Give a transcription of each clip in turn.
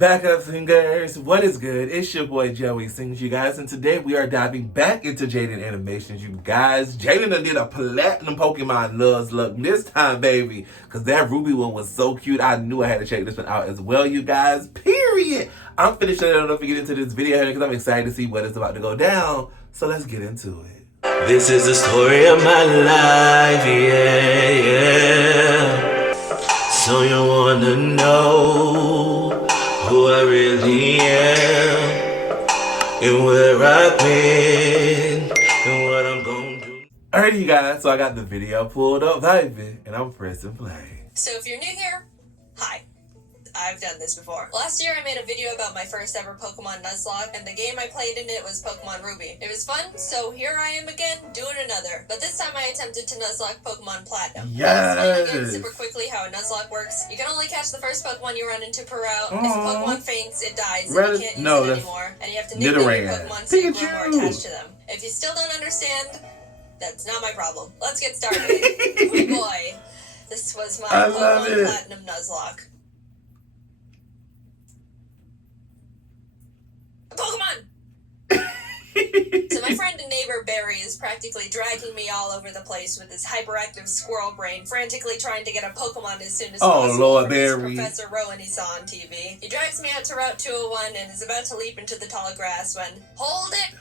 Back up, singers. What is good? It's your boy Joey Sings, you guys, and today we are diving back into Jaiden animations, you guys. Jaiden done did a platinum Pokemon Nuzlocke this time, baby, because that Ruby one was so cute. I knew I had to check this one out as well, you guys. Period. I'm finished. I don't know if we get into this video here because I'm excited to see what is about to go down. So let's get into it. This is the story of my life, yeah. So you wanna know who I really am, and where I've been, and what I'm gonna do. Alrighty, you guys, so I got the video pulled up, baby, and I'm pressing play. So if you're new here, hi. I've done this before. Last year I made a video about my first ever Pokemon Nuzlocke, and the game I played in it was Pokemon Ruby. It was fun, so here I am again, doing another. But this time I attempted to Nuzlocke Pokemon Platinum. Yes! I'll explain again super quickly how a Nuzlocke works. You can only catch the first Pokemon you run into per route. If a Pokemon faints, it dies, and you can't use it anymore. And you have to nickname your Pokemon so you grow more attached to them. If you still don't understand, that's not my problem. Let's get started. Oh boy. This was my Pokemon Platinum Nuzlocke. Pokemon! So my friend and neighbor Barry is practically dragging me all over the place with his hyperactive squirrel brain, frantically trying to get a Pokemon as soon as possible. Lord, from his Barry. Professor Rowan he saw on TV. He drags me out to Route 201 and is about to leap into the tall grass when... Hold it!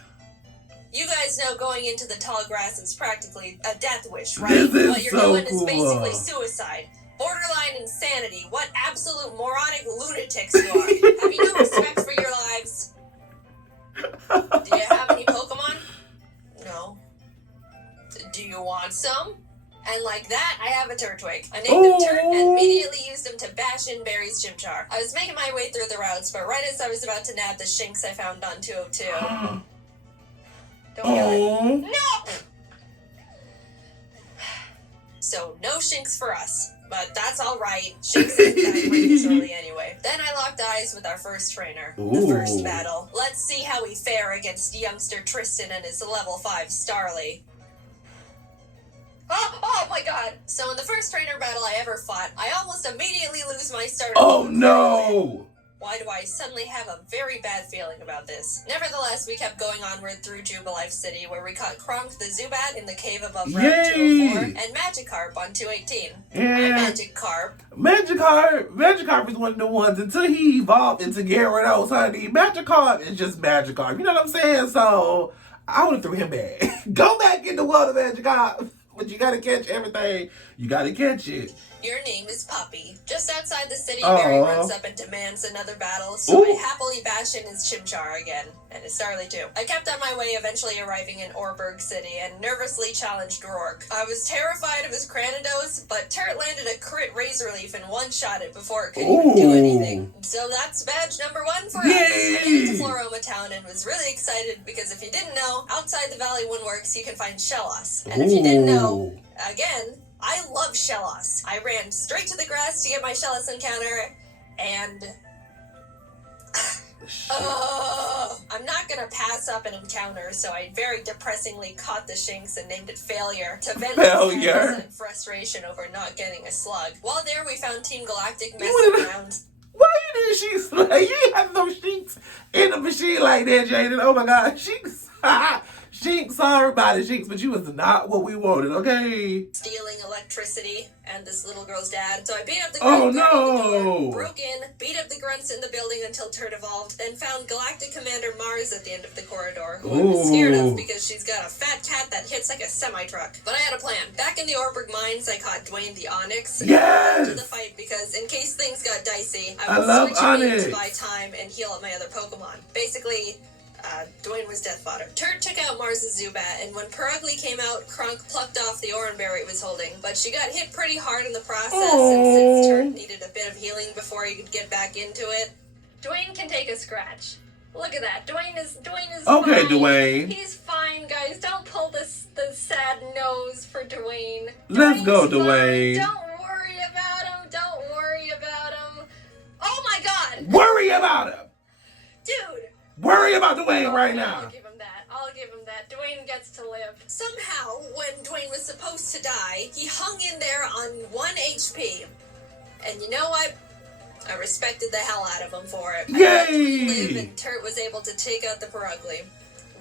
You guys know going into the tall grass is practically a death wish, right? This is What you're so doing is basically cool. suicide. Borderline insanity. What absolute moronic lunatics you are. Have you no respect for your lives? Do you have any Pokemon? No. Do you want some? And like that, I have a Turtwig. I named him Turt and immediately used him to bash in Barry's Chimchar. I was making my way through the routes, but right as I was about to nab the Shinx I found on 202... Don't kill it. No! So, no Shinx for us. But that's alright. Shinx isn't that great this early anyway. Then I locked eyes with our first trainer. The first battle. Let's see how we fare against youngster Tristan and his level 5 Starly. Oh my god! So in the first trainer battle I ever fought, I almost immediately lose my starter. Oh no! Why do I suddenly have a very bad feeling about this? Nevertheless, we kept going onward through Jubilife City, where we caught Kronk the Zubat in the cave above Route 204, and Magikarp on 218. Yeah. Magikarp. Magikarp is one of the ones until he evolved into Gyarados, honey. Magikarp is just Magikarp. You know what I'm saying? So I would have threw him back. Go back in the world of Magikarp. But you gotta catch everything. You gotta catch it. Your name is Puppy. Just outside the city, Barry runs up and demands another battle, so I happily bash in his Chimchar again, and his Starly too. I kept on my way, eventually arriving in Orberg City, and nervously challenged Rourke. I was terrified of his Cranidos, but Turt landed a crit Razor Leaf and one-shot it before it could even do anything. So that's badge number 1 for us. I made it to Floroma Town and was really excited because if you didn't know, outside the Valley Windworks you can find Shellos. And if you didn't know, again, I love Shellos. I ran straight to the grass to get my Shellos encounter, and... I'm not gonna pass up an encounter, so I very depressingly caught the Shinx and named it Failure to vent my frustration over not getting a slug. While there, we found Team Galactic messing around. Why you did Shinx? Like, you ain't have no Shinx in the machine like that, Jaiden. Oh my god, Shinx. Shinx, sorry about it, Shinx, but you was not what we wanted, okay? Stealing electricity and this little girl's dad. So I beat up the grunt the door, broke in, beat up the grunts in the building until Turt evolved, then found Galactic Commander Mars at the end of the corridor, who I was scared of because she's got a fat cat that hits like a semi-truck. But I had a plan. Back in the Orberg Mines, I caught Dwayne the Onyx. Yes! To the fight because in case things got dicey, I would switch in to buy time and heal up my other Pokemon. Basically, Dwayne was death fodder. Turt took out Mars' Zubat, and when Perugly came out, Kronk plucked off the Oranberry it was holding. But she got hit pretty hard in the process, and since Turt needed a bit of healing before he could get back into it, Dwayne can take a scratch. Look at that. Dwayne is okay, fine. Dwayne. He's fine, guys. Don't pull the sad nose for Dwayne. Let's go, Dwayne's Dwayne. fine. Don't worry about him. Don't worry about him. Oh my god! Worry about him! Dude! Worry about Dwayne right now. I'll give him that. Dwayne gets to live. Somehow, when Dwayne was supposed to die, he hung in there on 1 HP. And you know what? I respected the hell out of him for it. Yay! I let Tweet live and Turt was able to take out the Perugly.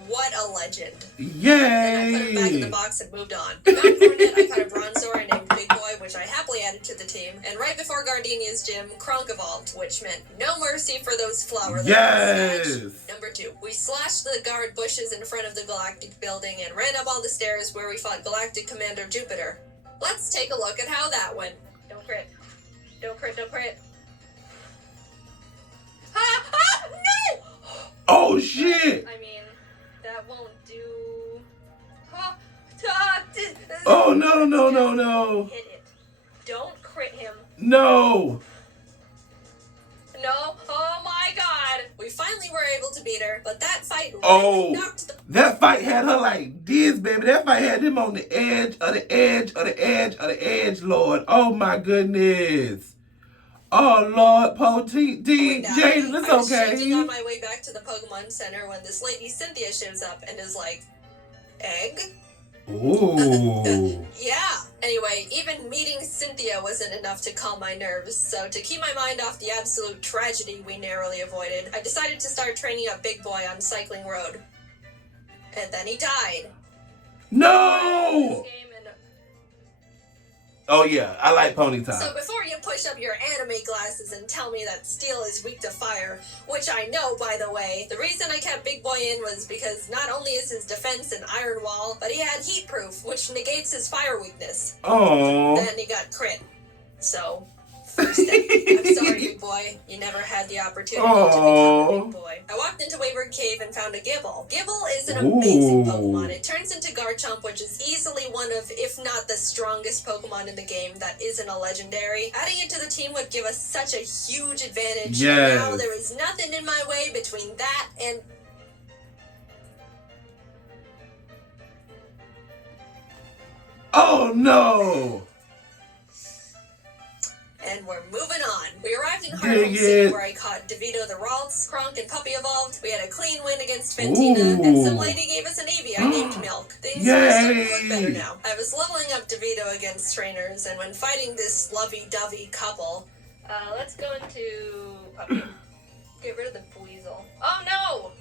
What a legend. Yay! Then I put him back in the box and moved on. Mount Hornet, I caught a Bronzor named Big Boy, which I happily added to the team. And right before Gardenia's gym, Kronk evolved, which meant no mercy for those flower Yes! Number 2, we slashed the guard bushes in front of the Galactic building and ran up all the stairs where we fought Galactic Commander Jupiter. Let's take a look at how that went. Don't crit. Don't crit, don't crit. Ah! Ah! No! Oh, shit! I mean, that won't do. Oh, no, no, no, no. Hit it. Don't crit him. No! No. Oh my god. We finally were able to beat her, but that fight Oh, really knocked the... that fight had her like this, baby. That fight had him on the edge of the edge of the edge of the edge, Lord. Oh, my goodness. Oh, Lord, Jaiden, it's I was okay. shaking on my way back to the Pokemon Center when this lady Cynthia shows up and is like, egg? Ooh. Yeah. Anyway, even meeting Cynthia wasn't enough to calm my nerves, so to keep my mind off the absolute tragedy we narrowly avoided, I decided to start training up Big Boy on Cycling Road. And then he died. No! Oh, yeah, I like Ponyta. So before you push up your anime glasses and tell me that steel is weak to fire, which I know, by the way, the reason I kept Big Boy in was because not only is his defense an iron wall, but he had heat proof, which negates his fire weakness. Oh. Then he got crit. So, first step. I'm sorry, Big Boy. You never had the opportunity to become a Big Boy. I walked into Wayward Cave and found a Gibble. Gibble is an amazing Pokemon. It turns into Garchomp, which is easily one of, if not the strongest Pokemon in the game that isn't a legendary. Adding it to the team would give us such a huge advantage. Yes. And now there is nothing in my way between that and... Oh, no. And we're moving on. We arrived in Harlem City where I caught DeVito the Ralts, Kronk and Puppy evolved. We had a clean win against Fantina, and some lady gave us an Eevee I named Milk. Things are starting to look better now. I was leveling up DeVito against trainers, and when fighting this lovey-dovey couple... let's go into Puppy. Get rid of the Weasel. Oh no!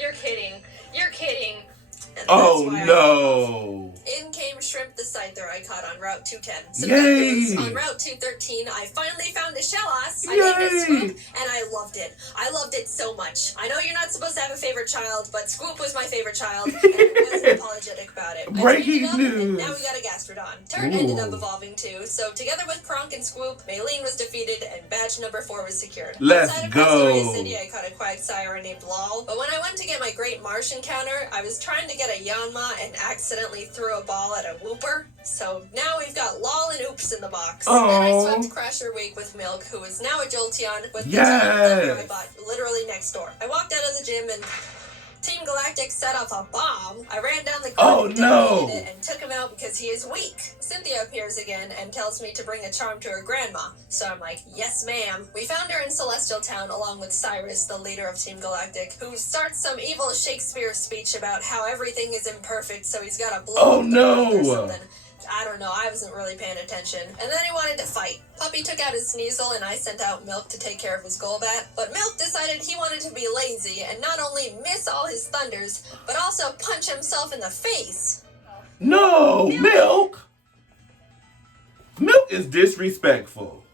You're kidding. You're kidding. Oh, no. In came Shrimp the Scyther I caught on Route 210. So Yay! on Route 213, I finally found a Shellos. I named it Swoop, and I loved it. I loved it so much. I know you're not supposed to have a favorite child, but Swoop was my favorite child, and I wasn't apologetic about it. Breaking news. And now we got a Gastrodon. Turt ended up evolving too, so together with Kronk and Swoop, Maylene was defeated, and badge number 4 was secured. Let's Outside of go. Pastoria City, I caught a Quagsire named Lol, but when I went to get my Great Marsh encounter, I was trying to get a Yanma and accidentally threw a ball at a Wooper. So now we've got Lol and Oops in the box. Oh. And I swept Crasher Week with Milk, who is now a Jolteon with the team I bought literally next door. I walked out of the gym and Team Galactic set off a bomb. I ran down the court and detonated it and took him out because he is weak. Cynthia appears again and tells me to bring a charm to her grandma. So I'm like, yes ma'am. We found her in Celestial Town along with Cyrus, the leader of Team Galactic, who starts some evil Shakespeare speech about how everything is imperfect, so he's got to blow up the world or something. I don't know, I wasn't really paying attention. And then he wanted to fight. Puppy took out his Sneasel and I sent out Milk to take care of his Golbat. But Milk decided he wanted to be lazy and not only miss all his thunders, but also punch himself in the face. No, Milk! Milk is disrespectful.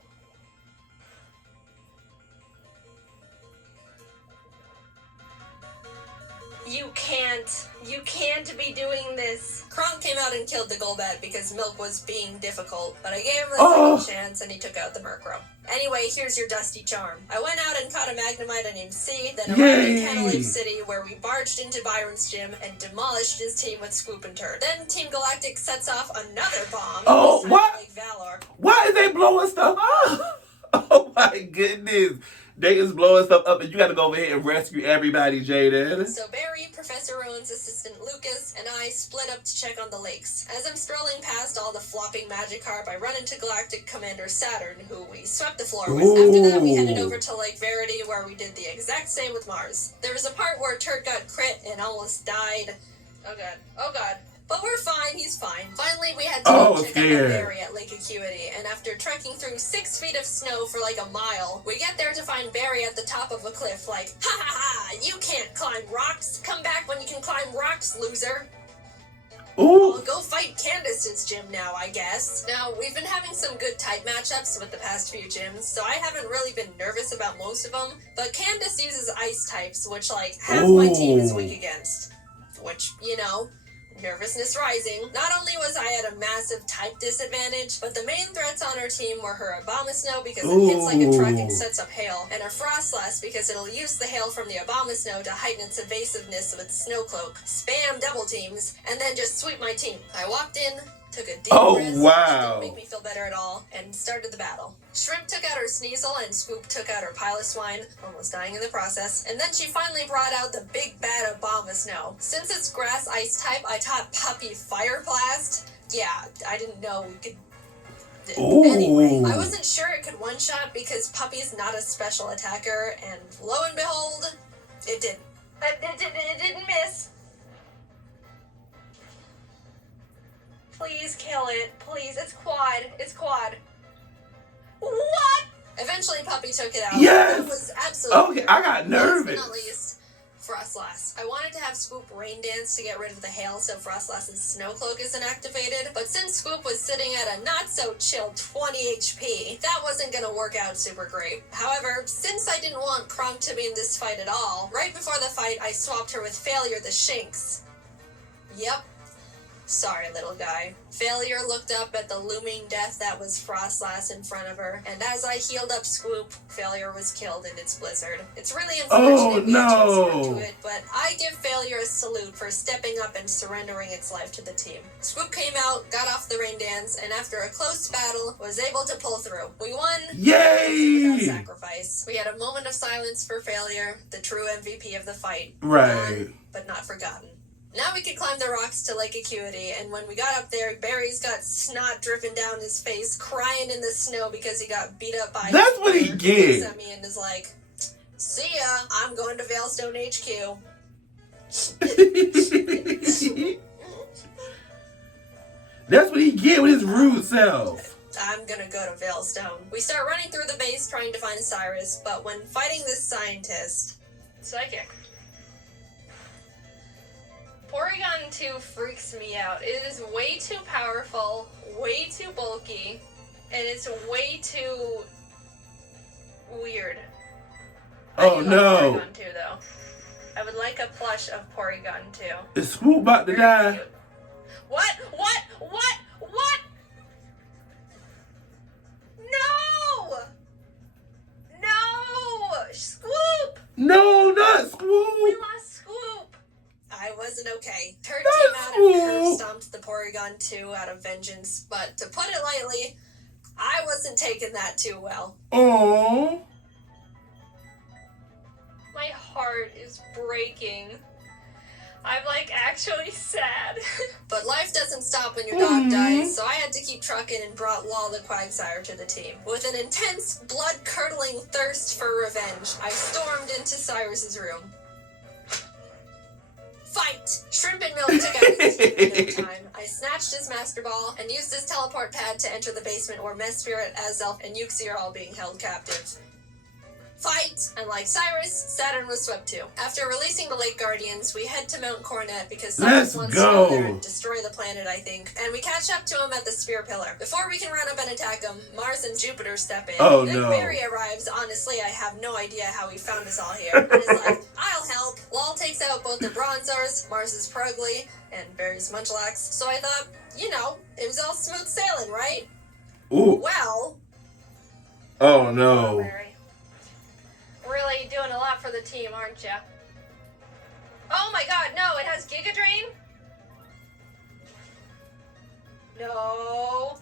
You can't be doing this. Kronk came out and killed the Golbat because Milk was being difficult, but I gave him a second chance and he took out the Murkrow. Anyway, here's your dusty charm. I went out and caught a Magnemite named C, then arrived in Canon City where we barged into Byron's gym and demolished his team with Swoop and Turd. Then Team Galactic sets off another bomb. Oh, what? Lake Valor. Why is they blowing stuff up? Oh my goodness. They is blowing stuff up and you gotta go over here and rescue everybody, Jaiden. So Barry, Professor Rowan's assistant Lucas, and I split up to check on the lakes. As I'm strolling past all the flopping Magikarp, I run into Galactic Commander Saturn, who we swept the floor with. After that, we headed over to Lake Verity, where we did the exact same with Mars. There was a part where Turt got crit and almost died. Oh god. But we're fine, he's fine. Finally, we had to check out Barry at Lake Acuity, and after trekking through 6 feet of snow for like a mile, we get there to find Barry at the top of a cliff like, ha ha ha, you can't climb rocks. Come back when you can climb rocks, loser. Ooh. I'll go fight Candace's gym now, I guess. Now, we've been having some good type matchups with the past few gyms, so I haven't really been nervous about most of them, but Candace uses ice types, which, like, half my team is weak against. Which, you know, nervousness rising. Not only was I at a massive type disadvantage, but the main threats on her team were her Abomasnow because it hits like a truck and sets up hail, and her Frostlass because it'll use the hail from the Abomasnow to heighten its evasiveness with Snow Cloak, spam double teams, and then just sweep my team. I walked in, took a deep breath, didn't make me feel better at all, and started the battle. Shrimp took out her Sneasel, and Scoop took out her Piloswine, almost dying in the process, and then she finally brought out the big bad Abomasnow. Since it's grass ice type, I taught Puppy Fire Blast. Yeah, I didn't know we could... Anyway, I wasn't sure it could one-shot because Puppy's not a special attacker, and lo and behold, it didn't. It didn't miss. Please kill it. Please. It's quad. It's quad. What? Eventually, Puppy took it out. Yes! That was absolutely Okay, I got nervous. Last but not least, Frostlass. I wanted to have Scoop Rain Dance to get rid of the hail so Frostlass's Snow Cloak isn't activated, but since Scoop was sitting at a not-so-chill 20 HP, that wasn't gonna work out super great. However, since I didn't want Kronk to be in this fight at all, right before the fight, I swapped her with Failure the Shinx. Yep. Sorry, little guy. Failure looked up at the looming death that was Frostlass in front of her, and as I healed up Scoop, Failure was killed in its blizzard. It's really unfortunate we had to resort to it, but I give Failure a salute for stepping up and surrendering its life to the team. Scoop came out, got off the rain dance, and after a close battle, was able to pull through. We won! Yay! Without sacrifice. We had a moment of silence for Failure, the true MVP of the fight. Right. Gone, but not forgotten. Now we could climb the rocks to Lake Acuity, and when we got up there, Barry's got snot dripping down his face, crying in the snow because he got beat up by... That's what he did. He looks at me and is like, see ya, I'm going to Veilstone HQ. That's what he get with his rude self. I'm gonna go to Veilstone. We start running through the base trying to find Cyrus, but when fighting this scientist... Psychic. Porygon 2 freaks me out. It is way too powerful, way too bulky, and it's way too weird. Oh no! Porygon 2 though. I would like a plush of Porygon 2. Is Swoop about to die? Cute. What? What? What? What? No! No! Scoop! No, not Swoop! We lost Scoop! I wasn't okay. Turd came out and curb stomped the Porygon 2 out of vengeance, but to put it lightly, I wasn't taking that too well. Aww. My heart is breaking. I'm like actually sad. But life doesn't stop when your dog dies, so I had to keep trucking and brought Law the Quagsire to the team. With an intense, blood-curdling thirst for revenge, I stormed into Cyrus's room. Fight! Shrimp and Milk took out his team in no time. I snatched his Master Ball and used his teleport pad to enter the basement where Mesprit, Azelf, and Uxie are all being held captive. Fight! And like Cyrus, Saturn was swept too. After releasing the Lake Guardians, we head to Mount Coronet because Cyrus wants to go there and destroy the planet, I think. And we catch up to him at the Sphere Pillar. Before we can run up and attack him, Mars and Jupiter step in. Oh then no. Barry arrives. Honestly, I have no idea how he found us all here. And is like, I'll help. Lol takes out both the Bronzors, Mars's Prugly, and Barry's Munchlax. So I thought, you know, it was all smooth sailing, right? Ooh. Well. Oh no. Barry. Really doing a lot for the team, aren't ya? Oh my god, no, it has Giga Drain? No.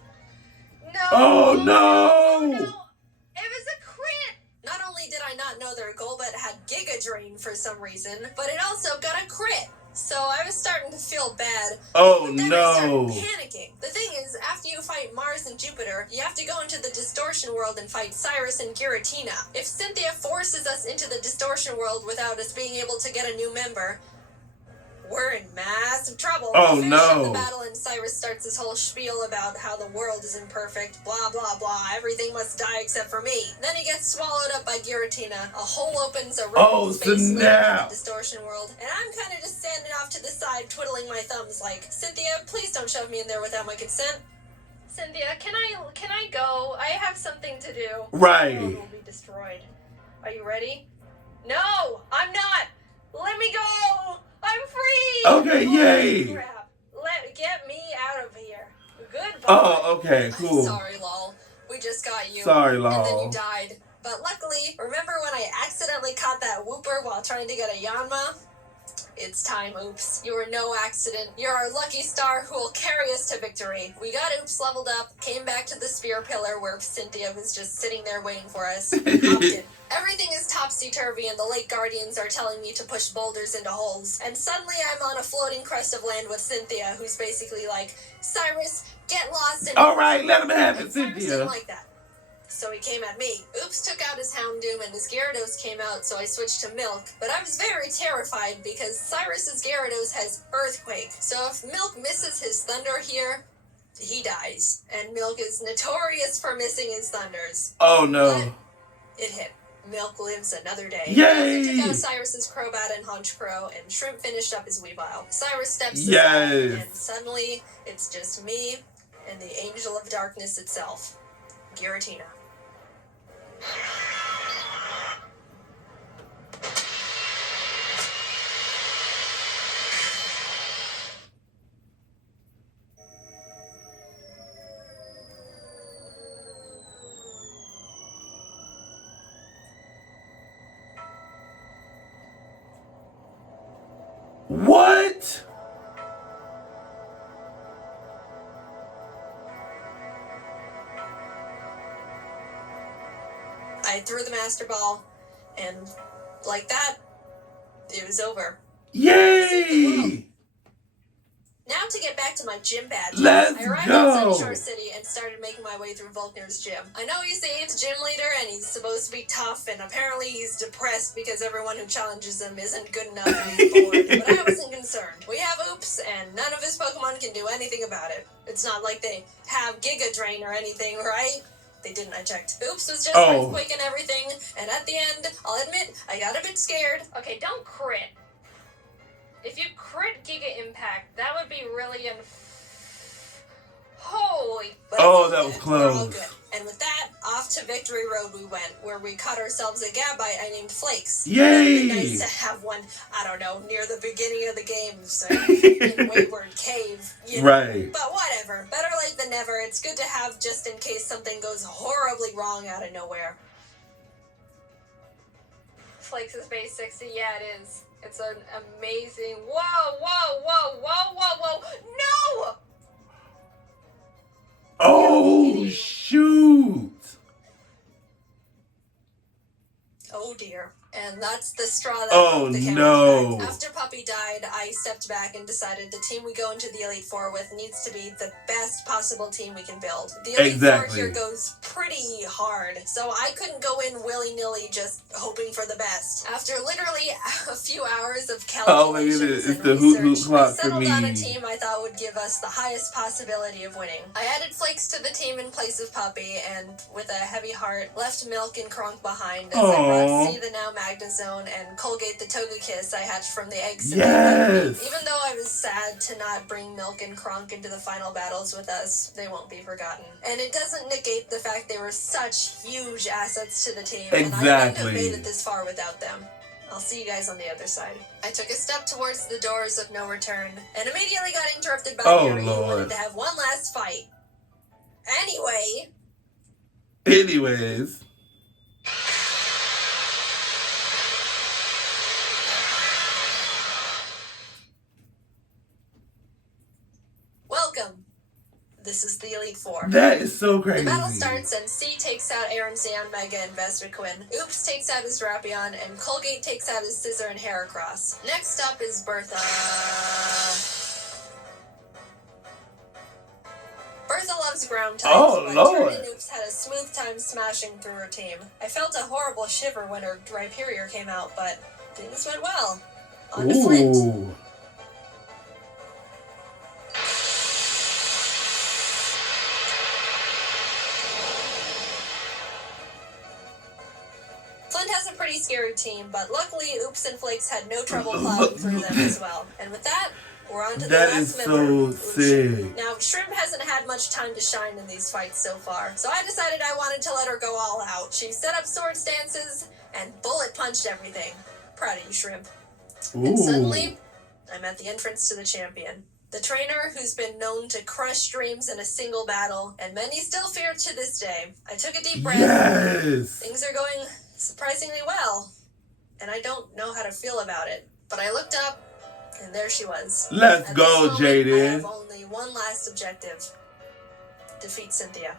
No. Oh no. Oh, no. It was a crit. Not only did I not know their Golbat had Giga Drain for some reason, but it also got a crit. So I was starting to feel bad. Oh but then no. I started panicking. The thing is, after you fight Mars and Jupiter, you have to go into the Distortion World and fight Cyrus and Giratina. If Cynthia forces us into the Distortion World without us being able to get a new member, we're in massive trouble. Oh, we finish up the no. battle and Cyrus starts this whole spiel about how the world is imperfect, blah, blah, blah, everything must die except for me. Then he gets swallowed up by Giratina. A hole opens, a ripple space later in the Distortion World, and I'm kind of just standing off to the side, twiddling my thumbs like, Cynthia, please don't shove me in there without my consent. Cynthia, can I go? I have something to do. Right. The world will be destroyed. Are you ready? No, I'm not. Let me go. I'm free. Okay, yay. Crap. Get me out of here. Goodbye. Oh, okay, cool. I'm sorry, lol. We just got you. Sorry, lol. And then you died. But luckily, remember when I accidentally caught that whooper while trying to get a Yanma? It's time, Oops. You were no accident. You're our lucky star who will carry us to victory. We got Oops leveled up, came back to the spear pillar where Cynthia was just sitting there waiting for us. Everything is topsy-turvy and the Lake Guardians are telling me to push boulders into holes. And suddenly I'm on a floating crest of land with Cynthia, who's basically like, Cyrus, get lost and... Alright, let him have it, Cyrus Cynthia. didn't like that. So he came at me. Oops took out his Houndoom and his Gyarados came out, so I switched to Milk. But I was very terrified because Cyrus's Gyarados has Earthquake. So if Milk misses his Thunder here, he dies. And Milk is notorious for missing his Thunders. Oh no. But it hit. Milk lives another day. Yay! Took out Cyrus's Crobat and Honchkrow, and Shrimp finished up his Weavile. Cyrus steps aside, Yes. and suddenly it's just me and the Angel of Darkness itself, Giratina. What? I threw the Master Ball, and like that, it was over. Yay! Now to get back to my gym badge. Let's I arrived go. at Sunshore City and started making my way through Volkner's gym. I know he's the 8th gym leader and he's supposed to be tough, and apparently he's depressed because everyone who challenges him isn't good enough and he's bored. But I wasn't concerned. We have Oops, and none of his Pokemon can do anything about it. It's not like they have Giga Drain or anything, right? They didn't, I checked. Oops was just Earthquake and everything, and at the end, I'll admit, I got a bit scared. Okay, don't crit. If you crit Giga Impact, that would be really holy. But Oh, that was we're all close. good. And with that, off to Victory Road we went, where we caught ourselves a Gabite I named Flakes. Yay! It would be nice to have one, I don't know, near the beginning of the games, in Wayward Cave, you know. Right. But whatever. Better late than never. It's good to have just in case something goes horribly wrong out of nowhere. Flakes is base 60, yeah it is. It's an amazing... Whoa, whoa, whoa, whoa, whoa, whoa! No! Oh, shoot. Oh dear. And that's the straw that Oh, broke the camel's no. back. After Puppy died, I stepped back and decided the team we go into the Elite Four with needs to be the best possible team we can build. The Elite Four here goes pretty hard, so I couldn't go in willy-nilly just hoping for the best. After literally a few hours of calculations it's and the hoot research, clock I for settled on a me. team I thought would give us the highest possibility of winning. I added Flakes to the team in place of Puppy, and with a heavy heart, left Milk and Kronk behind as I brought C the now Magnezone and Colgate the Togekiss I hatched from the eggs. Yes! Even though I was sad to not bring Milk and Kronk into the final battles with us, they won't be forgotten. And it doesn't negate the fact they were such huge assets to the team, and I wouldn't have made it this far without them. I'll see you guys on the other side. I took a step towards the doors of no return, and immediately got interrupted by Harry, who wanted to have one last fight. Anyways. Welcome. This is the Elite Four. That is so crazy. The battle starts and C takes out Aaron Zeon, Mega, and Vespiquen. Oops takes out his Drapion, and Colgate takes out his Scizor and Heracross. Next up is Bertha. Bertha loves ground types, but Lord. Turn and Oops had a smooth time smashing through her team. I felt a horrible shiver when her Rhyperior came out, but things went well. On to Flint. Flint has a pretty scary team, but luckily Oops and Flakes had no trouble plowing through them as well. And with that, we're on to the last member. So sick. Now, Shrimp hasn't had much time to shine in these fights so far, so I decided I wanted to let her go all out. She set up sword stances and bullet punched everything. Proud of you, Shrimp. Ooh. And suddenly, I'm at the entrance to the champion. The trainer who's been known to crush dreams in a single battle, and many still fear to this day. I took a deep breath. Yes! Things are going surprisingly well, and I don't know how to feel about it. But I looked up, and there she was. Let's go, Jaiden. I have only one last objective. Defeat Cynthia.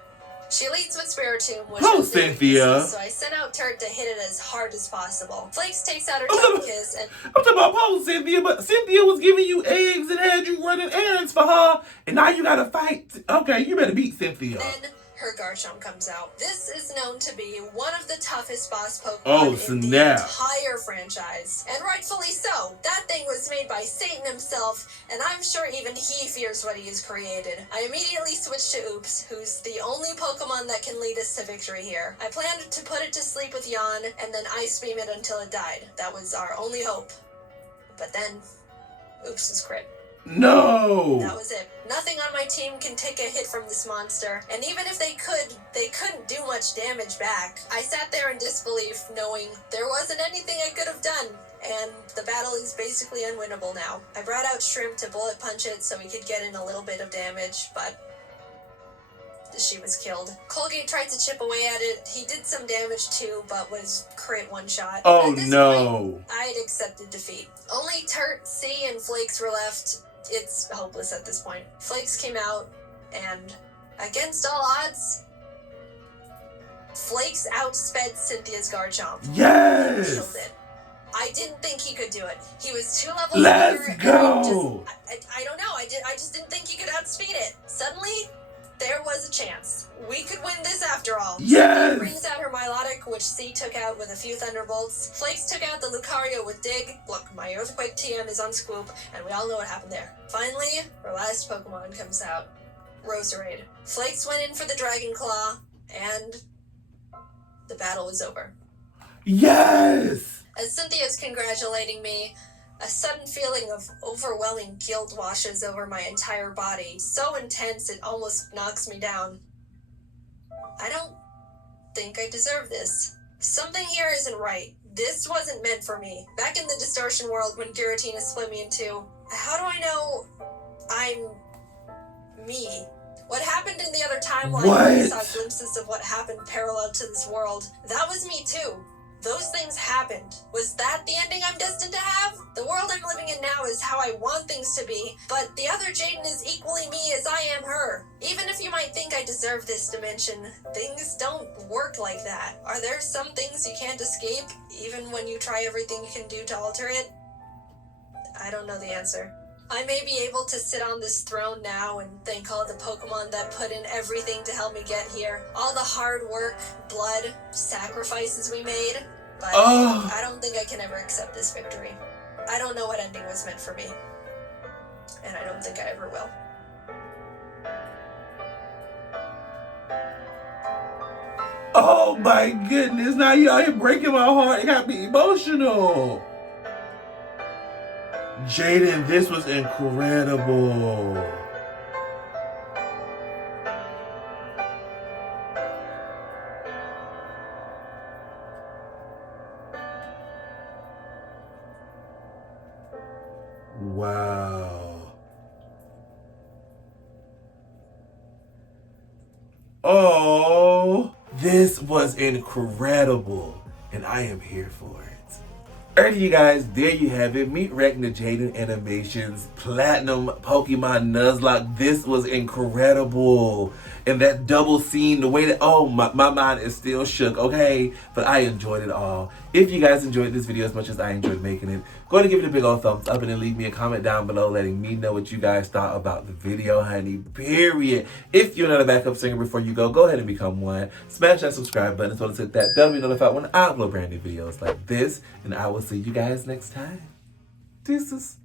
She leads with Spiritomb, which is Cynthia. easy, so I sent out Turt to hit it as hard as possible. Flakes takes out her tongue kiss, and I'm talking about post Cynthia, but Cynthia was giving you eggs and had you running errands for her, and now you gotta fight. Okay, you better beat Cynthia. then her Garchomp comes out. This is known to be one of the toughest boss Pokemon in the entire franchise. And rightfully so. That thing was made by Satan himself, and I'm sure even he fears what he has created. I immediately switched to Oops, who's the only Pokemon that can lead us to victory here. I planned to put it to sleep with Yawn, and then Ice Beam it until it died. That was our only hope. But then, Oops was crit. No! That was it. Nothing on my team can take a hit from this monster, and even if they could, they couldn't do much damage back. I sat there in disbelief, knowing there wasn't anything I could have done, and the battle is basically unwinnable now. I brought out Shrimp to bullet punch it so we could get in a little bit of damage, but she was killed. Colgate tried to chip away at it. He did some damage too, but was crit one shot. Oh at this no! point, I had accepted defeat. Only Turt, C, and Flakes were left. It's hopeless at this point. Flakes came out, and against all odds, Flakes outsped Cynthia's Garchomp. Yes! And killed it. I didn't think he could do it. He was 2 levels Let's higher, go! and I don't know. I just didn't think he could outspeed it. Suddenly, there was a chance. We could win this after all. Yes! Cynthia brings out her Milotic, which C took out with a few Thunderbolts. Flakes took out the Lucario with Dig. Look, my Earthquake TM is on Swoop, and we all know what happened there. Finally, our last Pokemon comes out. Roserade. Flakes went in for the Dragon Claw, and the battle was over. Yes! As Cynthia's congratulating me, a sudden feeling of overwhelming guilt washes over my entire body, so intense it almost knocks me down. I don't think I deserve this. Something here isn't right. This wasn't meant for me. Back in the Distortion World when Giratina split me in two, how do I know I'm me? What happened in the other timeline where I saw glimpses of what happened parallel to this world, that was me too. Those things happened. Was that the ending I'm destined to have? The world I'm living in now is how I want things to be, but the other Jaiden is equally me as I am her. Even if you might think I deserve this dimension, things don't work like that. Are there some things you can't escape, even when you try everything you can do to alter it? I don't know the answer. I may be able to sit on this throne now and thank all the Pokemon that put in everything to help me get here. All the hard work, blood, sacrifices we made. But I don't think I can ever accept this victory. I don't know what ending was meant for me. And I don't think I ever will. Oh my goodness, now you out here breaking my heart. It got me emotional. Jaiden, this was incredible. Wow. Oh, this was incredible, and I am here for it. Alright, you guys, there you have it. Meet Retina Jaiden Animations Platinum Pokemon Nuzlocke. This was incredible. And that double scene, the way that, oh, my mind is still shook, okay? But I enjoyed it all. If you guys enjoyed this video as much as I enjoyed making it, go ahead and give it a big old thumbs up and then leave me a comment down below letting me know what you guys thought about the video, honey, period. If you're not a backup singer before you go ahead and become one. Smash that subscribe button as well as hit that bell to be notified when I upload brand new videos like this. And I will see you guys next time. Deuces.